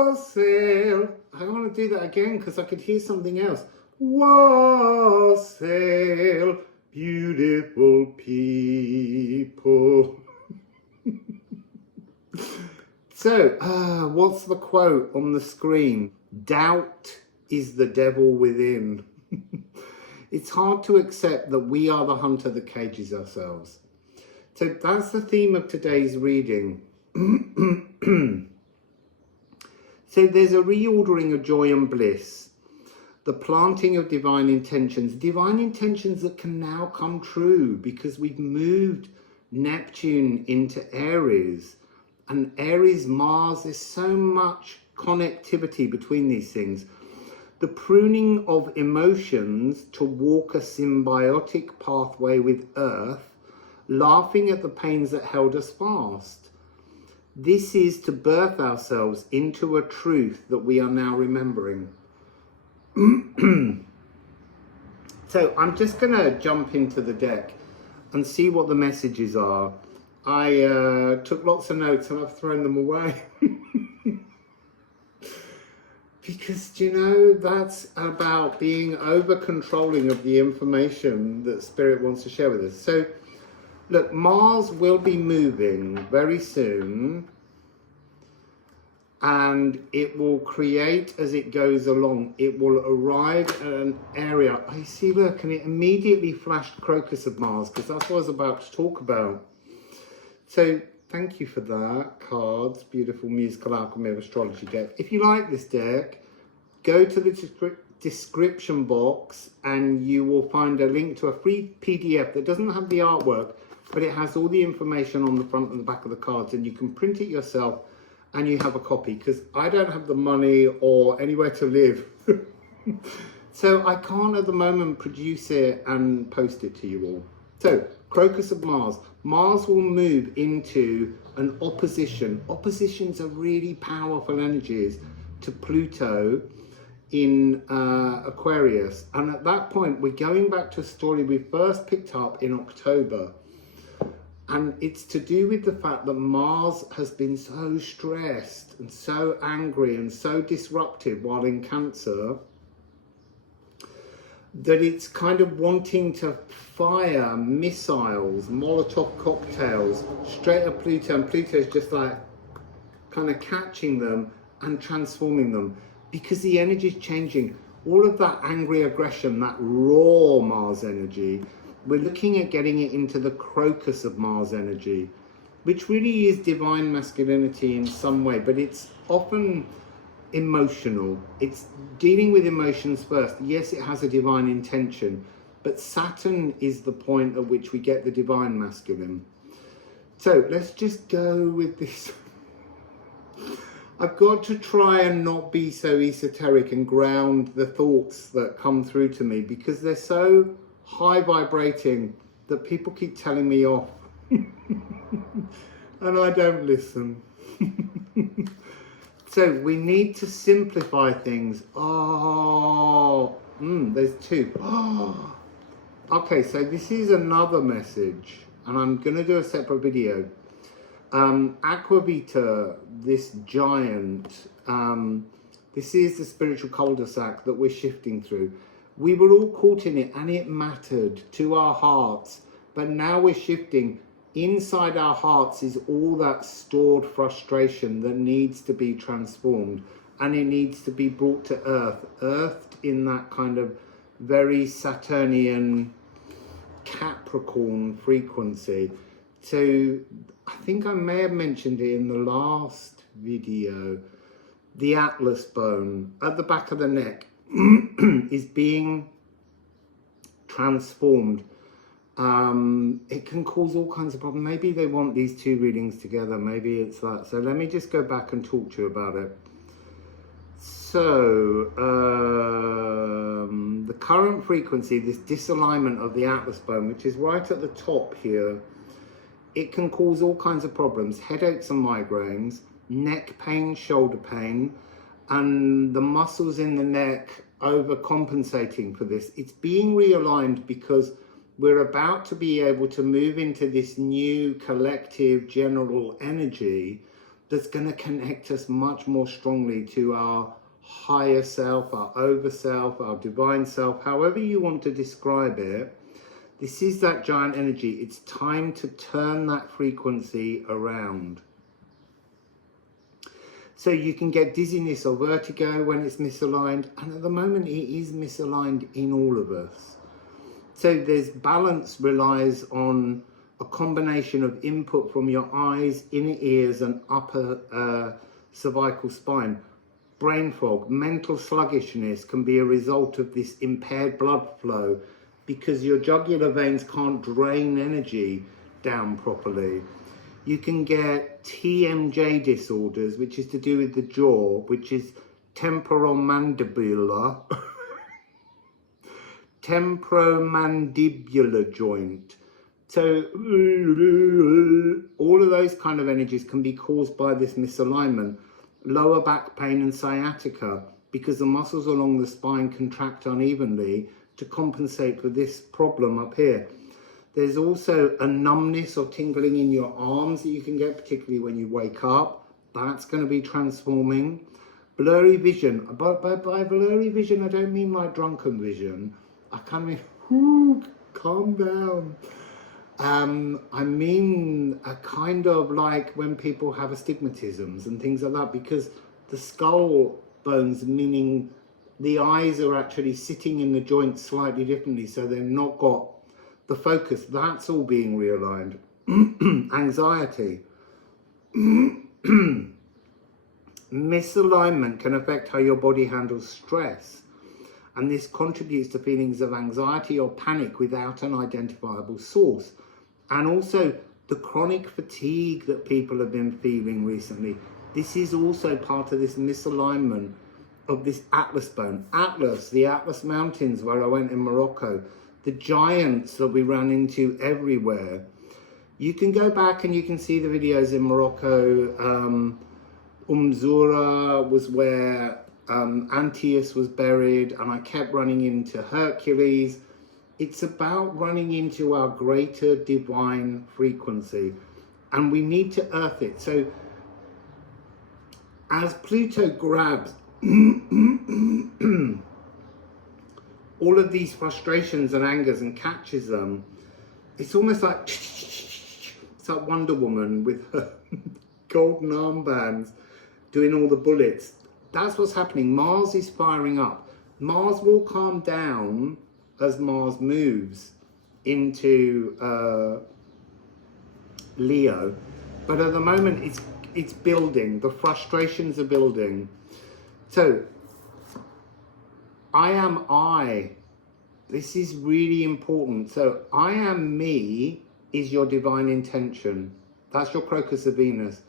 Wassail. I want to do that again because I could hear something else. Wassail, beautiful people. So, what's the quote on the screen? Doubt is the devil within. It's hard to accept that we are the hunter that cages ourselves. So that's the theme of today's reading. So there's a reordering of joy and bliss, the planting of divine intentions that can now come true because we've moved Neptune into Aries. And Aries, Mars, there's so much connectivity between these things. The pruning of emotions to walk a symbiotic pathway with Earth, laughing at the pains that held us fast. This is to birth ourselves into a truth that we are now remembering. So I'm just going to jump into the deck and see what the messages are. I took lots of notes and I've thrown them away. Because, you know, that's about being over-controlling of the information that Spirit wants to share with us. So, look, Mars will be moving very soon. And it will create as it goes along. It will arrive at an area. I see, look, and it immediately flashed Crocus of Mars, because that's what I was about to talk about. So, thank you for that. Cards, beautiful musical Alchemy of Astrology deck. If you like this deck, go to the description box and you will find a link to a free PDF that doesn't have the artwork, but it has all the information on the front and the back of the cards, and you can print it yourself and you have a copy, because I don't have the money or anywhere to live. So I can't at the moment produce it and post it to you all. So, Crocus of Mars. Mars will move into an opposition. Oppositions are really powerful energies to Pluto in Aquarius. And at that point, we're going back to a story we first picked up in October. And it's to do with the fact that Mars has been so stressed and so angry and so disruptive while in Cancer that it's kind of wanting to fire missiles, Molotov cocktails straight at Pluto, and Pluto's just like kind of catching them and transforming them because the energy is changing. All of that angry aggression, that raw Mars energy, we're looking at getting it into the Crocus of Mars energy, which really is divine masculinity in some way, but it's often emotional. It's dealing with emotions first. Yes, it has a divine intention, but Saturn is the point at which we get the divine masculine. So let's just go with this. I've got to try and not be so esoteric and ground the thoughts that come through to me, because they're so high vibrating that people keep telling me off and I don't listen. So we need to simplify things. There's two. Okay, so this is another message and I'm going to do a separate video. Aquavita, this giant, this is the spiritual cul-de-sac that we're shifting through. We were all caught in it and it mattered to our hearts, but now we're shifting. Inside our hearts is all that stored frustration that needs to be transformed, and it needs to be brought to earth, earthed in that kind of very Saturnian Capricorn frequency. So I think I may have mentioned it in the last video, the Atlas bone at the back of the neck is being transformed. It can cause all kinds of problems. Maybe they want these two readings together. Maybe it's that. So let me just go back and talk to you about it. So the current frequency, this disalignment of the Atlas bone, which is right at the top here, it can cause all kinds of problems, headaches and migraines, neck pain, shoulder pain, and the muscles in the neck overcompensating for this. It's being realigned because we're about to be able to move into this new collective general energy that's going to connect us much more strongly to our higher self, our over self, our divine self, however you want to describe it. This is that giant energy. It's time to turn that frequency around. So you can get dizziness or vertigo when it's misaligned, and at the moment it is misaligned in all of us. So there's balance relies on a combination of input from your eyes, inner ears, and upper cervical spine. Brain fog, mental sluggishness can be a result of this impaired blood flow because your jugular veins can't drain energy down properly. You can get TMJ disorders, which is to do with the jaw, which is temporomandibular joint. So all of those kind of energies can be caused by this misalignment. Lower back pain and sciatica, because the muscles along the spine contract unevenly to compensate for this problem up here. There's also a numbness or tingling in your arms that you can get, particularly when you wake up. That's going to be transforming. Blurry vision. By blurry vision, I don't mean like drunken vision. I kind of mean, calm down. I mean a kind of like when people have astigmatisms and things like that, because the skull bones, meaning the eyes are actually sitting in the joint slightly differently, so they've not got the focus. That's all being realigned. Anxiety. Misalignment can affect how your body handles stress, and this contributes to feelings of anxiety or panic without an identifiable source. And also the chronic fatigue that people have been feeling recently. This is also part of this misalignment of this Atlas bone. Atlas, the Atlas Mountains where I went in Morocco, the giants that we ran into everywhere. You can go back and you can see the videos in Morocco. Zura was where Antaeus was buried, and I kept running into Hercules. It's about running into our greater divine frequency, and we need to earth it. So as Pluto grabs all of these frustrations and angers and catches them, it's almost like it's like Wonder Woman with her golden armbands doing all the bullets. That's what's happening. Mars is firing up. Mars will calm down as Mars moves into Leo, but at the moment it's building. The frustrations are building. So I am I. This is really important. So I am me is your divine intention. That's your crocus of Venus.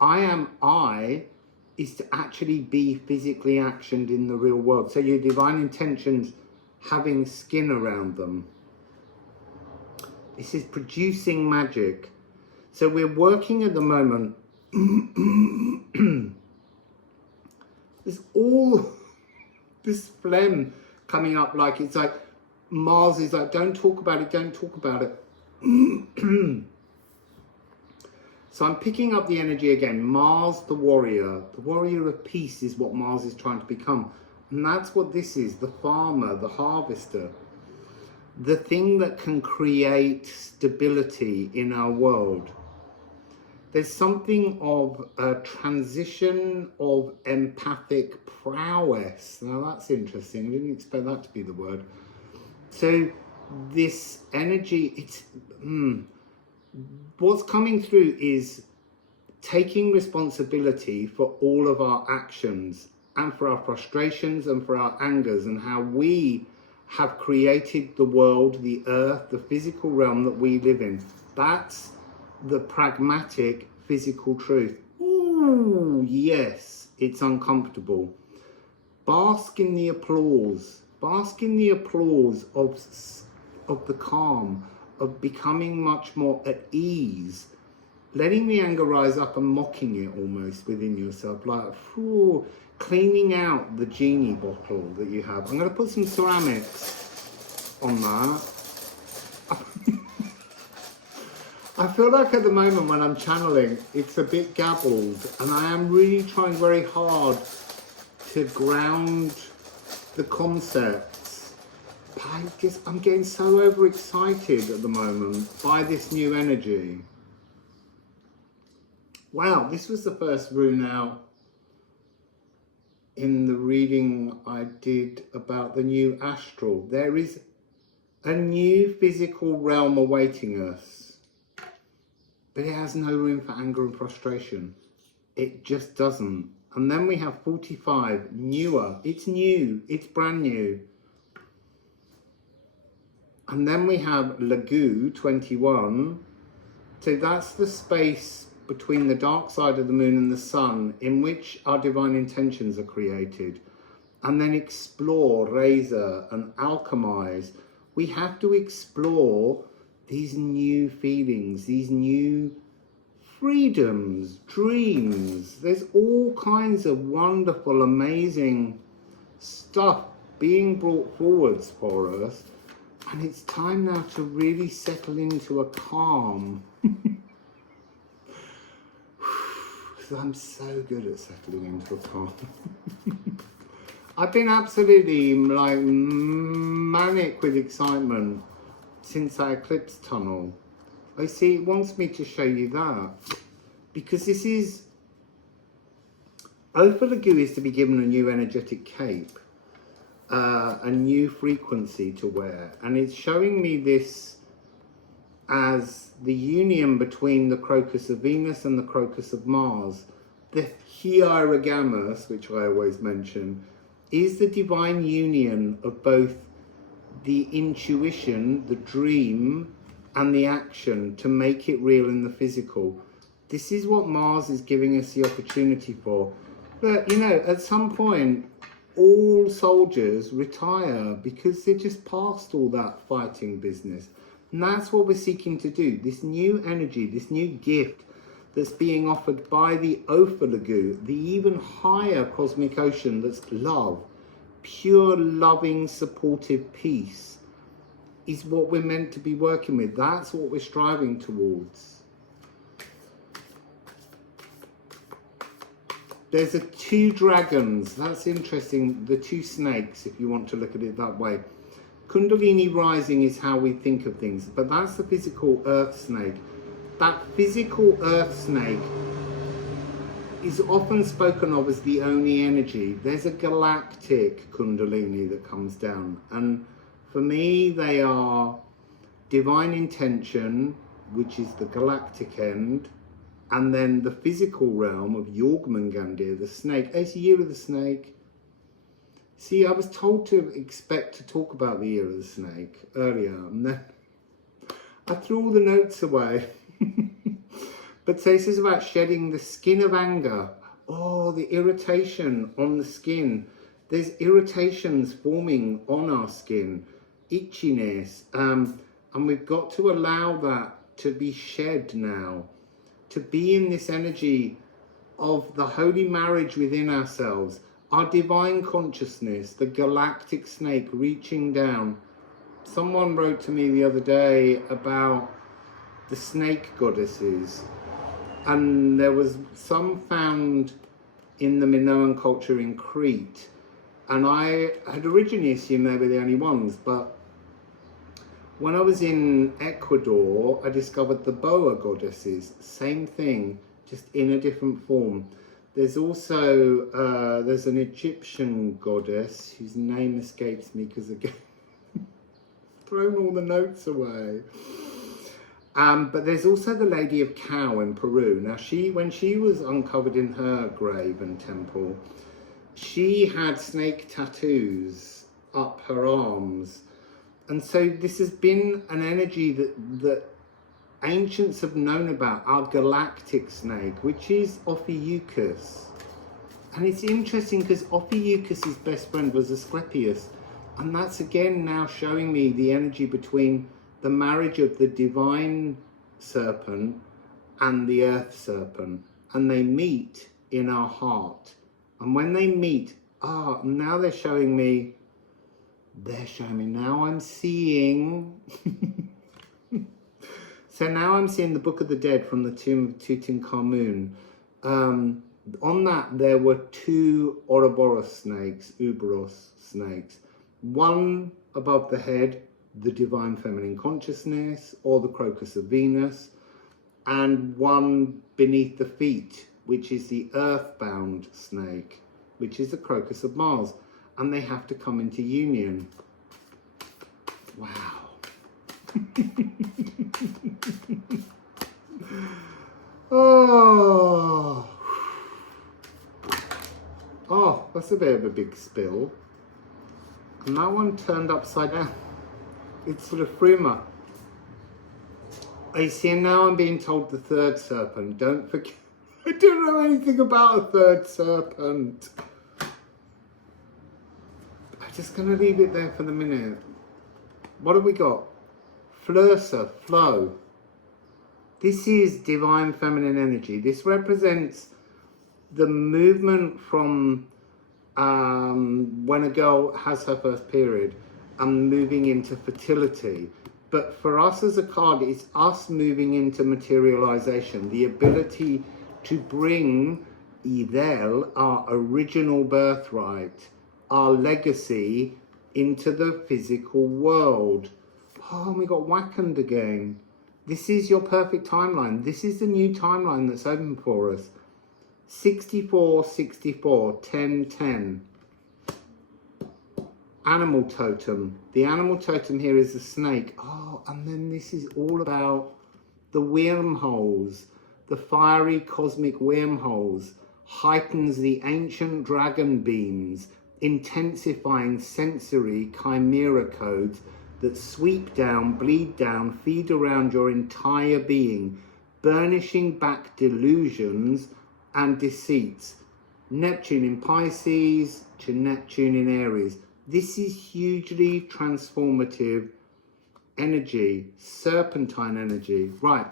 I am I is to actually be physically actioned in the real world. So your divine intentions having skin around them. This is producing magic. So we're working at the moment. There's all this phlegm coming up, like it's like Mars is like, don't talk about it, don't talk about it. So I'm picking up the energy again. Mars, the warrior of peace is what Mars is trying to become. And that's what this is, the farmer, the harvester, the thing that can create stability in our world. There's something of a transition of empathic prowess. Now that's interesting. I didn't expect that to be the word. So this energy, it's what's coming through is taking responsibility for all of our actions and for our frustrations and for our angers, and how we have created the world, the earth, the physical realm that we live in. That's the pragmatic physical truth. Ooh, yes, it's uncomfortable. Bask in the applause. Bask in the applause of the calm, of becoming much more at ease. Letting the anger rise up and mocking it almost within yourself, like cleaning out the genie bottle that you have. I'm going to put some ceramics on that. I feel like at the moment when I'm channeling, it's a bit gabbled, and I am really trying very hard to ground the concepts. But I'm getting so overexcited at the moment by this new energy. Wow, this was the first rune out in the reading I did about the new astral. There is a new physical realm awaiting us, but it has no room for anger and frustration. It just doesn't. And then we have 45, newer. It's new, it's brand new. And then we have Lagu, 21. So that's the space between the dark side of the moon and the sun in which our divine intentions are created. And then explore, razor, and alchemize. We have to explore these new feelings, these new freedoms, dreams. There's all kinds of wonderful, amazing stuff being brought forwards for us. And it's time now to really settle into a calm. I'm so good at settling into a calm. I've been absolutely like manic with excitement since that eclipse tunnel. I see it wants me to show you that, because this is, Ophir Lagu is to be given a new energetic cape, a new frequency to wear, and it's showing me this as the union between the crocus of Venus and the crocus of Mars. The hierogamus, which I always mention, is the divine union of both the intuition, the dream, and the action to make it real in the physical. This is what Mars is giving us the opportunity for. But, you know, at some point, all soldiers retire because they're just past all that fighting business. And that's what we're seeking to do. This new energy, this new gift that's being offered by the Ophir Lagu, the even higher cosmic ocean that's love, pure, loving, supportive peace, is what we're meant to be working with. That's what we're striving towards. There's the 2 dragons. That's interesting. The 2 snakes, if you want to look at it that way. Kundalini rising is how we think of things, but that's the physical earth snake. That physical earth snake is often spoken of as the only energy. There's a galactic Kundalini that comes down, and for me they are divine intention, which is the galactic end, and then the physical realm of Jormungandr, the snake. It's the year of the snake. See, I was told to expect to talk about the year of the snake earlier, and then I threw all the notes away. But so this is about shedding the skin of anger. Oh, the irritation on the skin. There's irritations forming on our skin, itchiness, and we've got to allow that to be shed now, to be in this energy of the holy marriage within ourselves. Our divine consciousness, the galactic snake reaching down. Someone wrote to me the other day about the snake goddesses, and there was some found in the Minoan culture in Crete, and I had originally assumed they were the only ones, but when I was in Ecuador, I discovered the boa goddesses. Same thing, just in a different form. There's also, there's an Egyptian goddess whose name escapes me because again, thrown all the notes away. But there's also the Lady of Cow in Peru. Now when she was uncovered in her grave and temple, she had snake tattoos up her arms. And so this has been an energy that ancients have known about, our galactic snake, which is Ophiuchus. And it's interesting because Ophiuchus' best friend was Asclepius, and that's again now showing me the energy between the marriage of the divine serpent and the earth serpent, and they meet in our heart. And when they meet, now they're showing me, now I'm seeing. So now I'm seeing the Book of the Dead from the tomb of Tutankhamun. On that, there were 2 Ouroboros snakes, Uberos snakes. One above the head, the divine feminine consciousness, or the crocus of Venus, and one beneath the feet, which is the earthbound snake, which is the crocus of Mars. And they have to come into union. Wow. Oh, that's a bit of a big spill. And that one turned upside down. It's Liffruma. I see, now I'm being told the 3rd serpent. Don't forget, I don't know anything about a 3rd serpent. I'm just going to leave it there for the minute. What have we got? Flursa, flow. This is divine feminine energy. This represents the movement from when a girl has her first period and moving into fertility. But for us as a card, it's us moving into materialization, the ability to bring Ædan, our original birthright, our legacy, into the physical world. Oh, we got Wackened again. This is your perfect timeline. This is the new timeline that's open for us. 64, 64, 10, 10. Animal totem. The animal totem here is the snake. Oh, and then this is all about the wormholes. The fiery cosmic wormholes heightens the ancient dragon beams, intensifying sensory chimera codes that sweep down, bleed down, feed around your entire being, burnishing back delusions and deceits. Neptune in Pisces to Neptune in Aries. This is hugely transformative energy, serpentine energy. Right,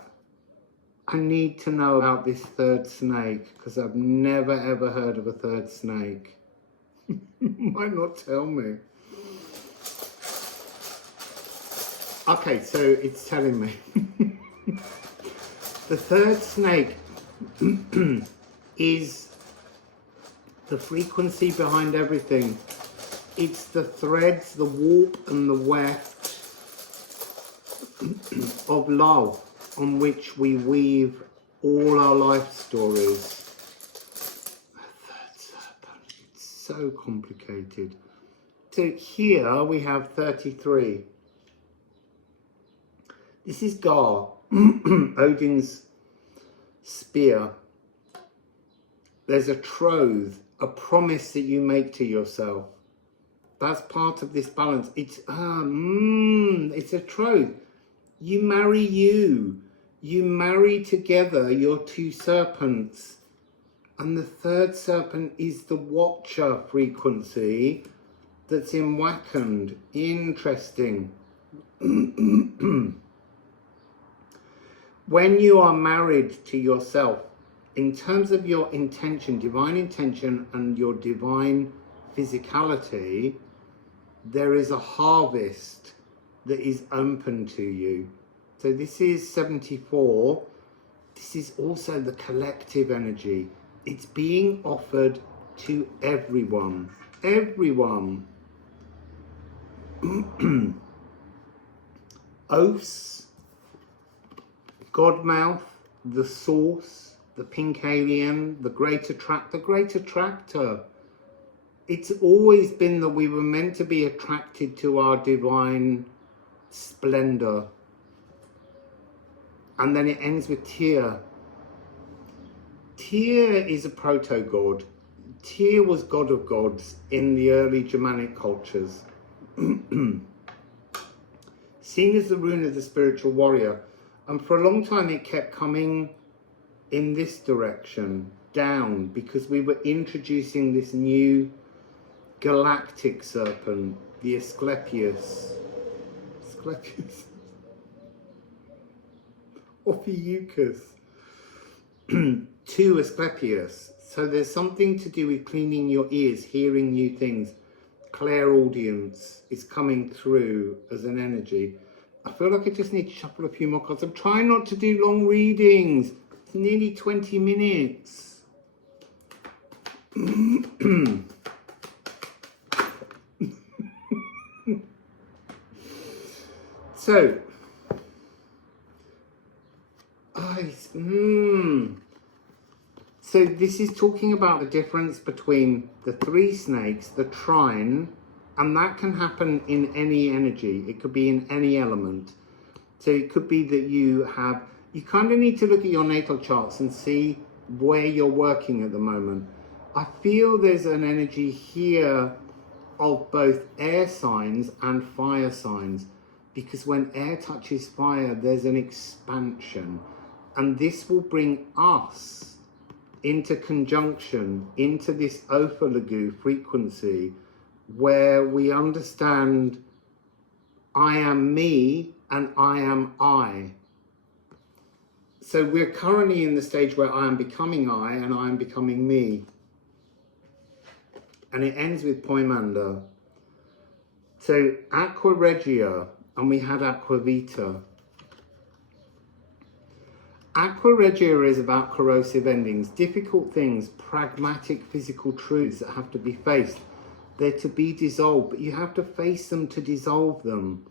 I need to know about this 3rd snake because I've never ever heard of a 3rd snake. Might not tell me. Okay, so it's telling me. The 3rd snake is the frequency behind everything. It's the threads, the warp and the weft of love on which we weave all our life stories. A 3rd serpent. It's so complicated. So here we have 33. This is Gar, Odin's spear. There's a troth, a promise that you make to yourself. That's part of this balance. It's a troth. You marry you. You marry together your 2 serpents. And the 3rd serpent is the watcher frequency that's in Wackened. Interesting. When you are married to yourself, in terms of your intention, divine intention and your divine physicality, there is a harvest that is open to you. So this is 74. This is also the collective energy. It's being offered to everyone. Everyone. Oaths, Godmouth, the Source, the Pink Alien, the Great Attractor. It's always been that we were meant to be attracted to our divine splendor. And then it ends with Tyr. Tyr is a proto-god. Tyr was god of gods in the early Germanic cultures. Seen as the rune of the spiritual warrior. And for a long time it kept coming in this direction, down, because we were introducing this new galactic serpent, the Asclepius. Ophiuchus. To Asclepius. So there's something to do with cleaning your ears, hearing new things. Clairaudience is coming through as an energy. I feel like I just need to shuffle a few more cards. I'm trying not to do long readings. It's nearly 20 minutes. So, so this is talking about the difference between the three snakes, the trine, and that can happen in any energy. It could be in any element. So it could be that you kind of need to look at your natal charts and see where you're working at the moment. I feel there's an energy here of both air signs and fire signs, because when air touches fire, there's an expansion, and this will bring us into conjunction, into this Ophalagu frequency, where we understand I am me and I am I. So we're currently in the stage where I am becoming I and I am becoming me. And it ends with Poimanda. So Aqua Regia, and we had Aqua Vita. Aqua Regia is about corrosive endings, difficult things, pragmatic physical truths that have to be faced. They're to be dissolved, but you have to face them to dissolve them.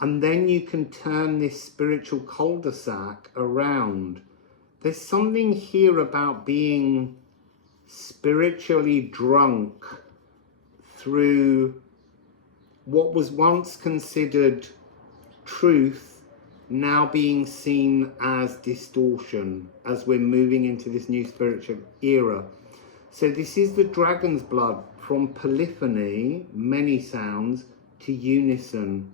And then you can turn this spiritual cul-de-sac around. There's something here about being spiritually drunk through what was once considered truth, now being seen as distortion as we're moving into this new spiritual era. So this is the dragon's blood, from polyphony, many sounds, to unison.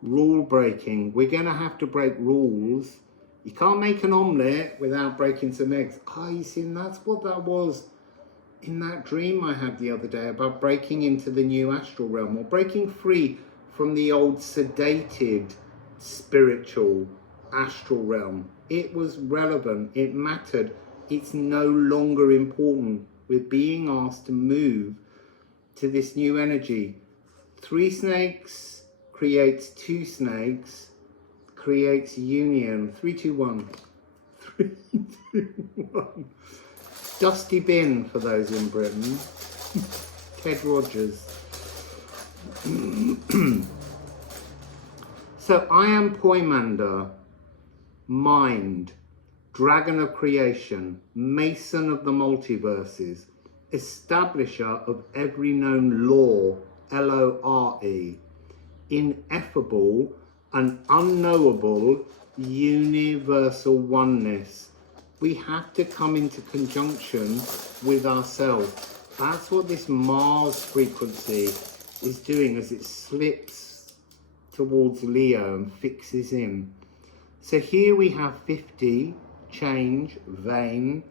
Rule breaking. We're going to have to break rules. You can't make an omelette without breaking some eggs. You see, and that's what that was in that dream I had the other day about breaking into the new astral realm, or breaking free from the old sedated spiritual astral realm. It was relevant, it mattered, it's no longer important. We're being asked to move to this new energy. 3 snakes creates 2 snakes, creates union. 3, 2, 1. 3, 2, 1. Dusty bin for those in Britain. Ted Rogers. So I am Poimanda, mind, dragon of creation, mason of the multiverses, establisher of every known law, L-O-R-E, ineffable and unknowable universal oneness. We have to come into conjunction with ourselves. That's what this Mars frequency is doing as it slips towards Leo and fixes in. So here we have 50, change, vein.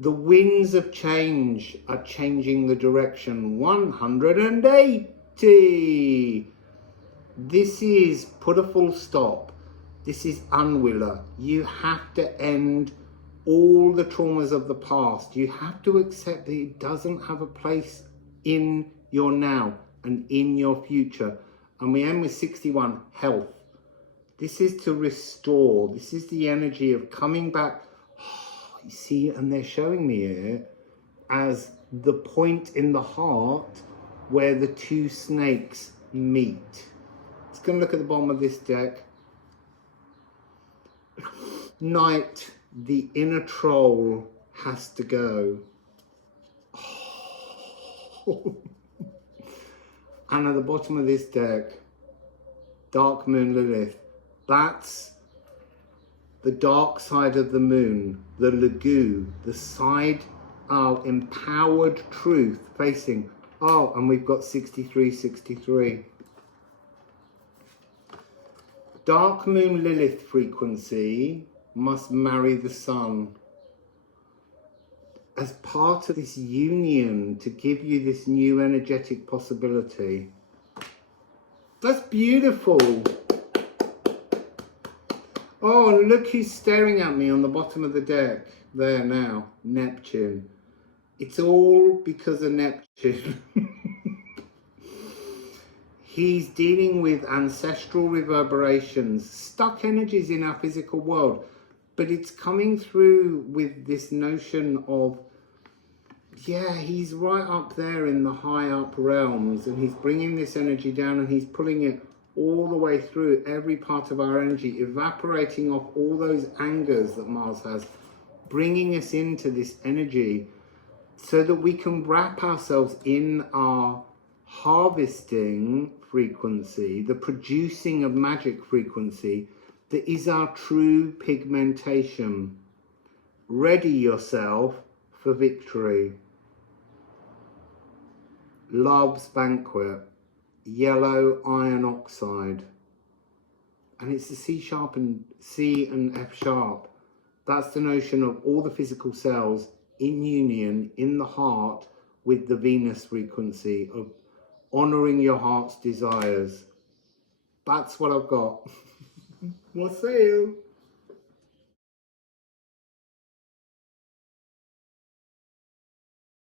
The winds of change are changing the direction. 180. This is put a full stop. This is unwiller. You have to end all the traumas of the past. You have to accept that it doesn't have a place in your now and in your future. And we end with 61, health. This is to restore. This is the energy of coming back. You see, and they're showing me it as the point in the heart where the 2 snakes meet. Let's go and look at the bottom of this deck. Night, the inner troll has to go. And at the bottom of this deck, Dark Moon Lilith. That's the dark side of the moon, the Lagu, the side of empowered truth facing. And we've got 63, 63. Dark Moon Lilith frequency must marry the sun as part of this union to give you this new energetic possibility. That's beautiful. Oh, look who's staring at me on the bottom of the deck. There now, Neptune. It's all because of Neptune. He's dealing with ancestral reverberations, stuck energies in our physical world. But it's coming through with this notion of, yeah, he's right up there in the high up realms, and he's bringing this energy down and he's pulling it all the way through every part of our energy, evaporating off all those angers that Mars has, bringing us into this energy so that we can wrap ourselves in our harvesting frequency, the producing of magic frequency, that is our true pigmentation. Ready yourself for victory. Love's Banquet, yellow iron oxide. And it's the C sharp and C and F sharp. That's the notion of all the physical cells in union in the heart with the Venus frequency of honoring your heart's desires. That's what I've got. Wassail.